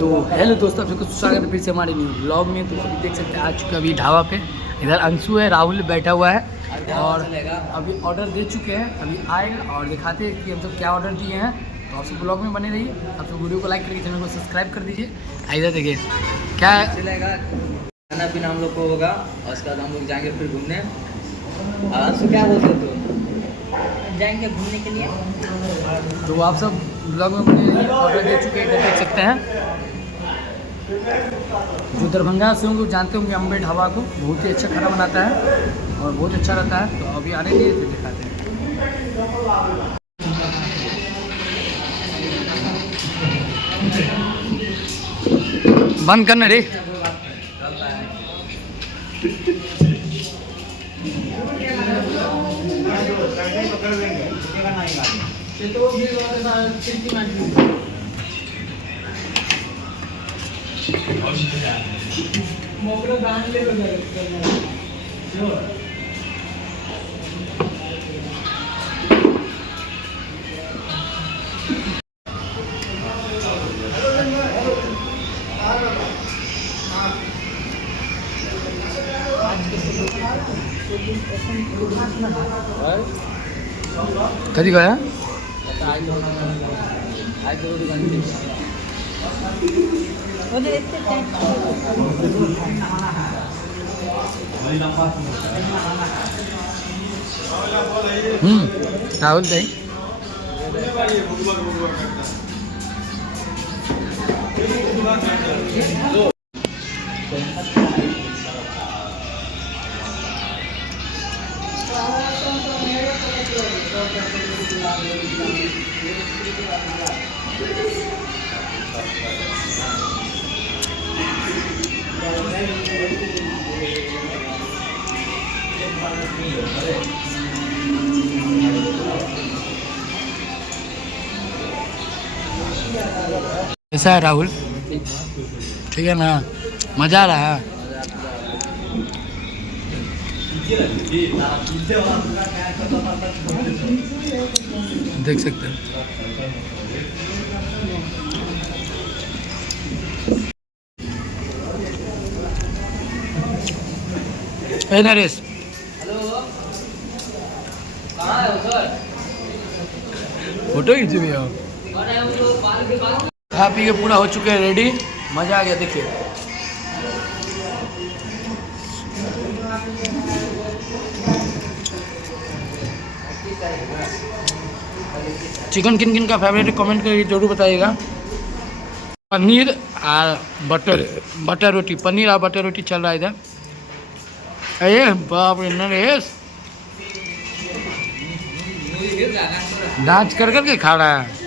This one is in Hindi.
तो हेलो दोस्तों, आप सबको स्वागत है फिर से हमारे न्यू ब्लॉग में। तो अभी देख सकते हैं आ चुका अभी ढाबा पे। इधर अंशु है, राहुल बैठा हुआ है और अभी ऑर्डर दे चुके हैं। अभी आएगा और दिखाते हैं कि हम सब क्या ऑर्डर दिए हैं। तो आप सब ब्लॉग में बने रहिए। आप सब वीडियो को लाइक करके चैनल को सब्सक्राइब कर दीजिए। इधर देखिए क्या चलेगा, खाना पीना हम लोग को होगा और उसके बाद हम लोग जाएंगे फिर घूमने। अंशु क्या बोलते हो? जाएंगे घूमने के लिए। तो आप सब ब्लॉग में बने रहिए। ऑर्डर दे चुके हैं, इधर देख सकते हैं। जो दरभंगा से होंगे जानते होंगे अम्बे ढाबा को, बहुत ही अच्छा खाना बनाता है और बहुत अच्छा रहता है। तो अभी आने लिए फिर दिखाते हैं। बंद करना रे। कभी गया राहुल भाई कैसा है राहुल? ठीक है ना? मज़ा आ रहा है? देख सकते हैं। ए नरेश, हेलो, कहाँ है सर? फोटो खींच भी हो? खा पी के पूरा हो चुके हैं रेडी। मज़ा आ गया। देखिए चिकन किन किन का फेवरेट है कमेंट करके जरूर बताइएगा। पनीर और बटर रोटी, पनीर और बटर रोटी चल रहा है इधर। अरे बाप रे नरेश, डांस कर करके खा रहा है।